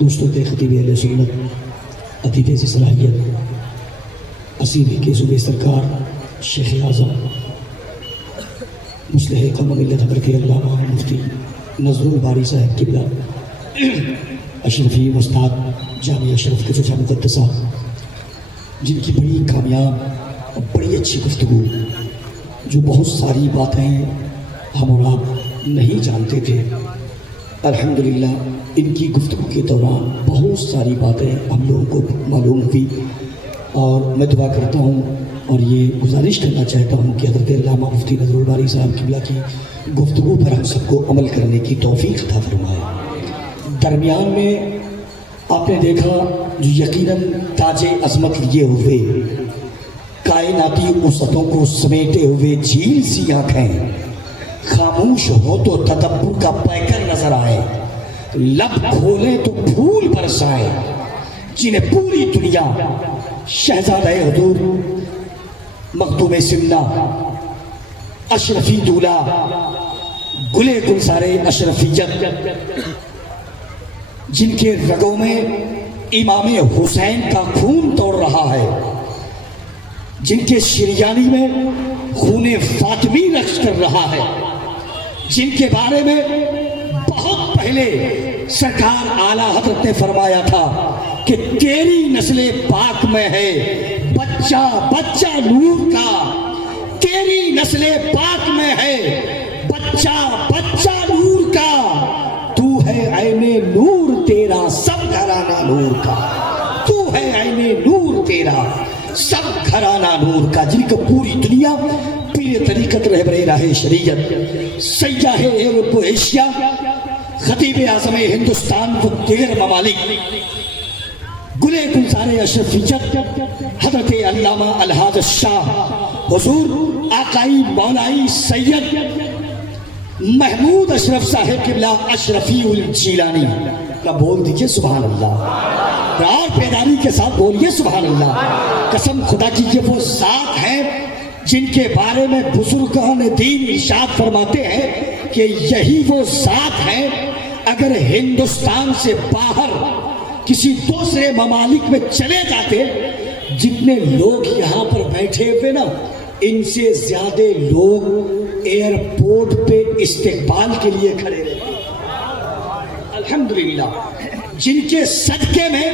دوستوں کے خطیب اہل سنت عقیدے سے صلاحیت اسیری کے صوبے سرکار شیخ اعظم مصلح قوم ملت حضرت علامہ مفتی نظر الباری صاحب قبلہ اشرفی استاد جامعہ اشرف کے جامع مقدسہ، جن کی بڑی کامیاب اور بڑی اچھی گفتگو، جو بہت ساری باتیں ہم اور آپ نہیں جانتے تھے، الحمدللہ ان کی گفتگو کے دوران بہت ساری باتیں ہم لوگوں کو معلوم ہوئی، اور میں دعا کرتا ہوں اور یہ گزارش کرنا چاہتا ہوں کہ حضرت علامہ مفتی نظر الباری صاحب قبلہ کی گفتگو پر ہم سب کو عمل کرنے کی توفیق عطا فرمائے۔ درمیان میں آپ نے دیکھا جو یقیناً تاج عظمت لیے ہوئے، کائناتی وسعتوں کو سمیٹے ہوئے جھیل سی آنکھیں، خاموش ہو تو تدبر کا پیکر نظر آئے، لب کھولیں تو پھول برسائے، جنہیں پوری دنیا شہزادہ حضور مخدوم سمنا اشرفی دولہ گلے گلزارے اشرفیت، جن کے رگوں میں امام حسین کا خون دوڑ رہا ہے، جن کے شریانی میں خون فاطمی رقص کر رہا ہے، جن کے بارے میں بہت پہلے سرکار اعلیٰ حضرت نے فرمایا تھا کہ تیری نسل پاک میں ہے بچہ بچہ نور کا، تیری نسل پاک میں ہے بچہ بچہ نور کا، تو ہے عین نور تیرا سب گھرانہ نور کا، تو ہے عین نور تیرا سب گھرانہ نور کا، جن کو پوری دنیا پیر طریقت رہبر راہ شریعت، سیاح یورپ و ایشیا، خطیب اعظم ہندوستان و دیگر ممالک، گلے گلزار اشرفیت حضرت علامہ الحاج شاہ حضور آقائی مولائی سید محمود اشرف صاحب قبلہ اشرفی الجیلانی کا بول دیجئے سبحان اللہ، اور بیداری کے ساتھ بولیے سبحان اللہ۔ قسم خدا کی یہ وہ ذات ہیں جن کے بارے میں بزرگان دین ارشاد فرماتے ہیں کہ یہی وہ ذات ہیں اگر ہندوستان سے باہر کسی دوسرے ممالک میں چلے جاتے، جتنے لوگ یہاں پر بیٹھے ہوئے نا، ان سے زیادہ لوگ ایئرپورٹ پہ استقبال کے لیے کھڑے رہتے، الحمدللہ، جن کے صدقے میں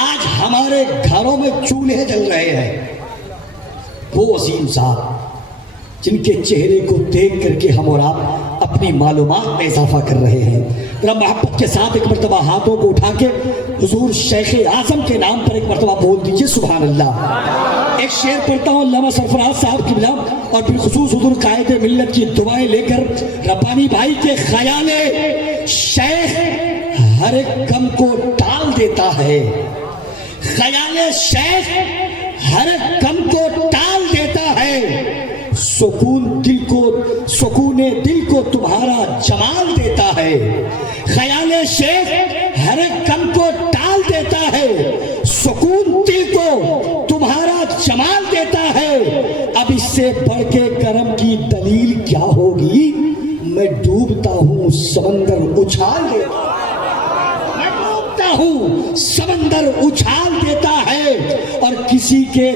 آج ہمارے گھروں میں چولہے جل رہے ہیں، وہ عظیم ذات جن کے چہرے کو دیکھ کر کے ہم اور آپ اپنی معلومات میں اضافہ کر رہے ہیں۔ ذرا محبت کے ساتھ ایک مرتبہ ہاتھوں کو اٹھا کے حضور شیخ اعظم کے نام پر ایک مرتبہ بول دیجئے سبحان اللہ۔ ایک شعر پڑھتا ہوں علامہ سرفراز صاحب قبلہ، اور بالخصوص حضور قائد ملت کی دعائیں لے کر ربانی بھائی کے خیال شیخ ہر ایک غم کو ٹال دیتا ہے، خیال شیخ ہر ایک غم کو ٹال دیتا ہے، سکون دل کو تمہارا جمال دیتا ہے، خیال شیخ ہر ایک غم کو ٹال دیتا ہے، سکون دل کو تمہارا جمال دیتا ہے، اب اس سے بڑھ کے کرم کی دلیل کیا ہوگی، میں ڈوبتا ہوں سمندر اچھال دیتا ہے، میں ڈوبتا ہوں سمندر اچھال دیتا ہے، اور کسی کے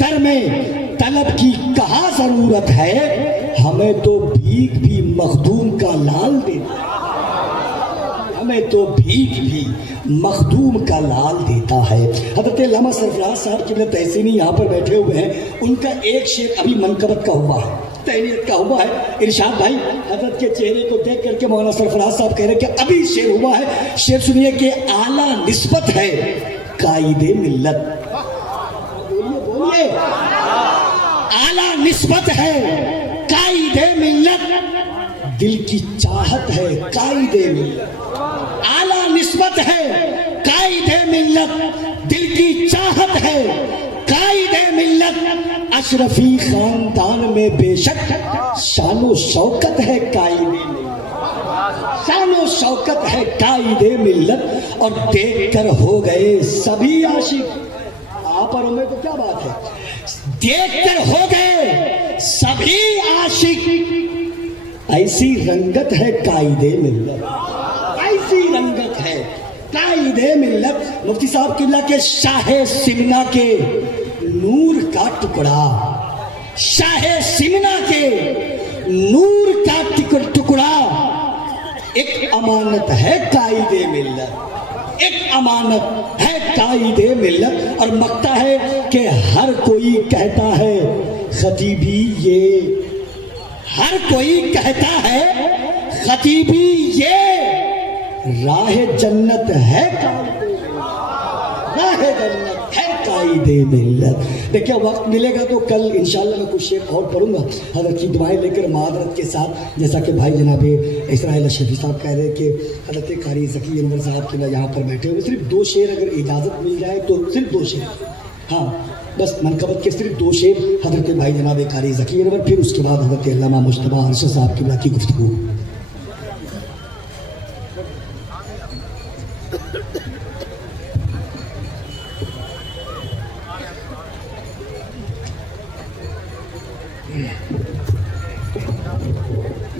در میں طلب کی کہاں ضرورت ہے، ہمیں تو بھیک بھی مخدوم کا لال دیتا ہے، ہمیں تو بھیک بھی مخدوم کا لال دیتا ہے۔ حضرت علامہ سرفراز صاحب کی تحسینی یہاں پر بیٹھے ہوئے ہیں، ان کا ایک شعر ابھی منقبت کا ہوا ہے، تہنیت کا ہوا ہے، ارشاد بھائی حضرت کے چہرے کو دیکھ کر کے مولانا سرفراز صاحب کہہ رہے کہ ابھی شعر ہوا ہے، شعر سنیے کہ اعلیٰ نسبت ہے قائد ملت، اعلیٰ نسبت ہے قائد ملت، دل کی چاہت ہے قائد ملت، اعلیٰ نسبت ہے قائد ملت، دل کی چاہت ہے قائد ملت، اشرفی خاندان میں بے شک شان و شوکت ہے قائد ملت، شان و شوکت ہے قائد ملت، اور دیکھ کر ہو گئے سبھی عاشق، آپ اور ہمیں تو کیا بات ہے، دیکھ کر ہو گئے سبھی عاشق، ایسی رنگت ہے قائد ملت، سی رنگت ہے قائد ملت مفتی صاحب قبلہ کے شاہ سمنا کے نور کا ٹکڑا، شاہ سمنا کے نور کا ٹکڑا ایک امانت ہے قائد ملت، ایک امانت ہے قائد ملت۔ اور مکتا ہے کہ ہر کوئی کہتا ہے خطیبی یہ، ہر کوئی کہتا ہے خطیبی یہ، راہ جنت ہے راہ جنت ہے قائد ملت۔ دیکھیں وقت ملے گا تو کل انشاءاللہ میں کچھ شعر اور پڑھوں گا حضرت کی دعائیں لے کر معذرت کے ساتھ، جیسا کہ بھائی جناب اسرائیل شفیع صاحب کہہ رہے ہیں کہ حضرت قاری ذکی انور صاحب کے یہاں پر بیٹھے ہوئے، صرف 2 شعر اگر اجازت مل جائے تو صرف 2 شعر، ہاں بس منقبت کے صرف 2 شعر حضرت بھائی جناب قاری ذکی انور، پھر اس کے بعد حضرت علامہ مجتبیٰ ارشد صاحب قبلہ کی گفتگو۔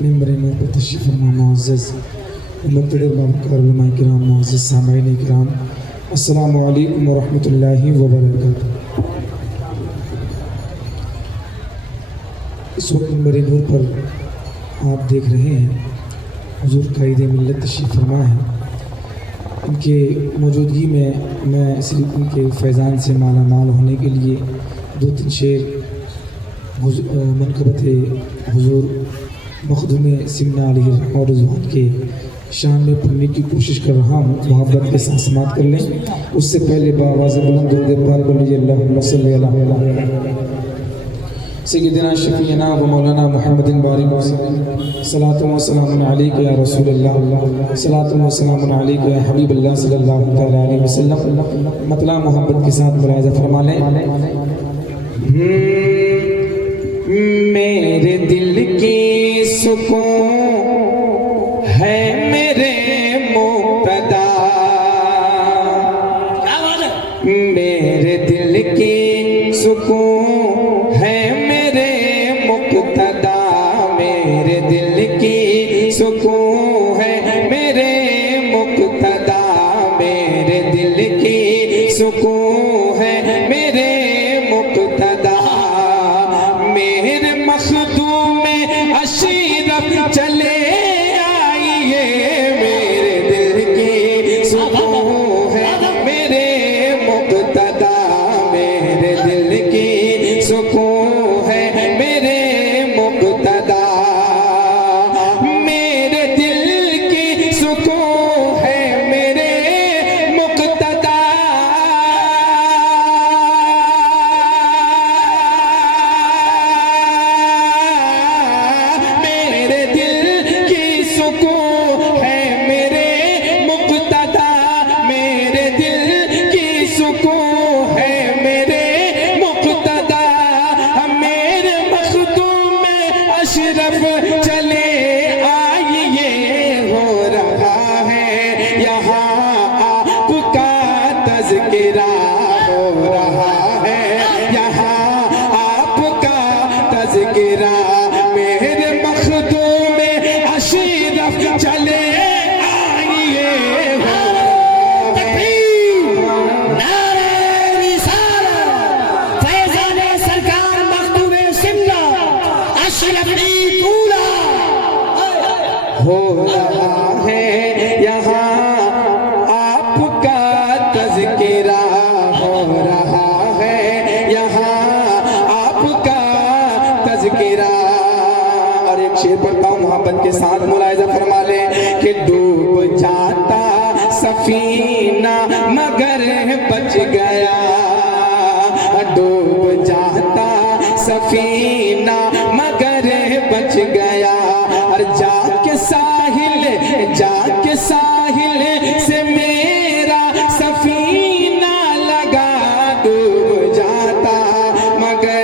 ممبر نور پر تشریف فرما معزز مقتدر باوقار علماء کرام، معزز سامعین کرام، السلام علیکم ورحمۃ اللہ وبرکاتہ۔ اس وقت ممبر نور پر آپ دیکھ رہے ہیں حضور قائد ملت تشریف فرما ہے۔ ان کے موجودگی میں میں صرف ان کے فیضان سے مالا مال ہونے کے لیے 2-3 شعر منقبت حضور مخدوم سمنا علیہ الرحمہ و رضوان کے شان میں پڑھنے کی کوشش کر رہا ہوں، محبت کے ساتھ سماعت کر لیں۔ اس سے پہلے بآواز بلند درود پاک بولیے اللہم صلی علی سیدنا شفیعنا و مولانا محمد بارک وسلم، صلاۃ و سلام علیک یا رسول اللہ، صلاۃ و سلام علیک یا حبیب اللہ صلی اللہ تعالی علیہ وسلم۔ مطلع محبت کے ساتھ ملاحظہ فرما لیں۔ میرے دل کی سکون ہے میرے مقتدا، میرے دل کی سکون ہے میرے مقتدا، میرے دل کی سکون ہے میرے مقتدا، میرے دل کی سکون ہے میرے مقتدا، میرے مخدوم اشرف چلے آئیے، میرے دل کی سکون ہے میرے مقتدا، میرے دل کی سکون ہے میرے مقتدا، میرے دل کی سکون ہے میرے مقتدا، میرے دل کی سکون ہے میرے مقتدا، میرے دل کی سکون ہے میرے مقتدا، میرے مخدوم اشرف چلے آئیے، ہو رہا ہے یہاں آپ کا تذکرہ، ہو رہا ہے یہاں آپ کا تذکرہ، میرے مخدوم اشرف چلے آئیے، ہو رہا ہے نعرہ رسالت فیضان سرکار مخدوم سمنا اشرفی کولا، ہو رہا ہے یہاں آپ کا تذکرہ، ہو رہا ہے یہاں آپ کا تذکرہ۔ اور ایک شعر پڑھتا ہوں محبت کے ساتھ ملاحظہ فرما لیں کہ ڈوب جاتا سفینہ مگر بچ گیا، ڈوب جاتا سفینہ مگر بچ گیا، اور جا کے ساحل سے میرا سفینہ لگا، ڈوب جاتا مگر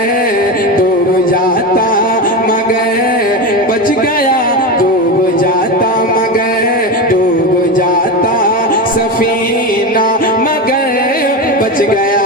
بچ گیا، ڈوب جاتا سفینہ مگر بچ گیا۔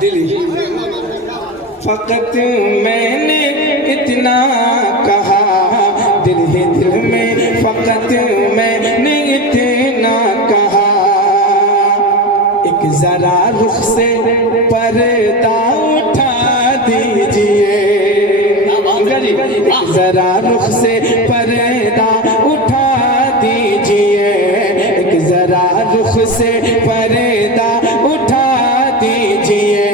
دل ہی فقط میں نے اتنا کہا، دل ہی دل میں فقط میں نے اتنا کہا، ایک ذرا رخ سے پردہ اٹھا دیجئے، ایک ذرا رخ سے پردہ اٹھا دیجئے، ایک ذرا رخ سے پردہ اٹھا دیجئے،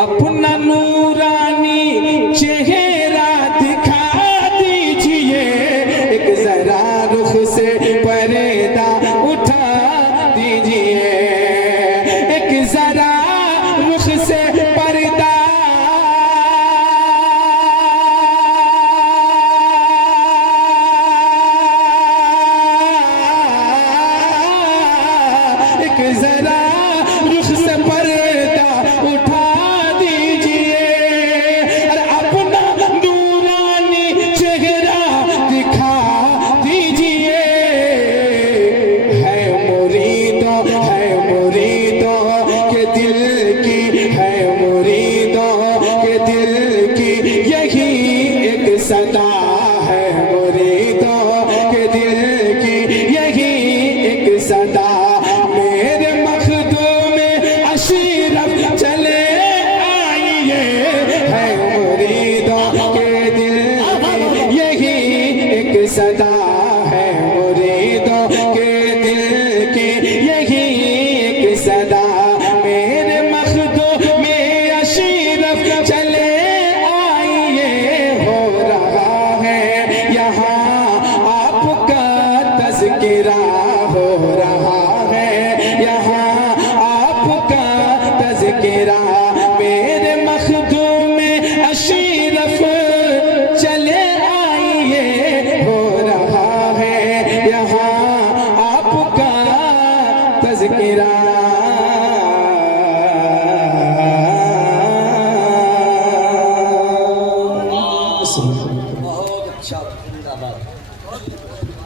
اپنا نورانی چہرہ دکھا دیجئے، ایک ذرا رخ سے پردہ اٹھا دیجئے، ایک ذرا رخ سے پردہ ذرا رخ سے پردہ اٹھا دیجئے، اور اپنا نورانی چہرہ دکھا دیجئے، ہے مریدوں کے دل کی، ہے مریدوں کے دل کی یہی ایک صدا، ہے مریدوں کے دل کی یہی ایک صدا، میرے مخدوم اشرف چلے آئیے، ہے مریدوں کے دل کی یہی ایک صدا، ہے مریدوں کے دل کی یہی ایک صدا، میرے مخدوم اشرف چلے آئیے، ہو رہا ہے یہاں آپ کا تذکرہ، ہو رہا ہے یہاں آپ کا تذکرہ، میرے مخدوم اشرف چلے آئیے، ہو رہا ہے یہاں آپ کا تذکرہ۔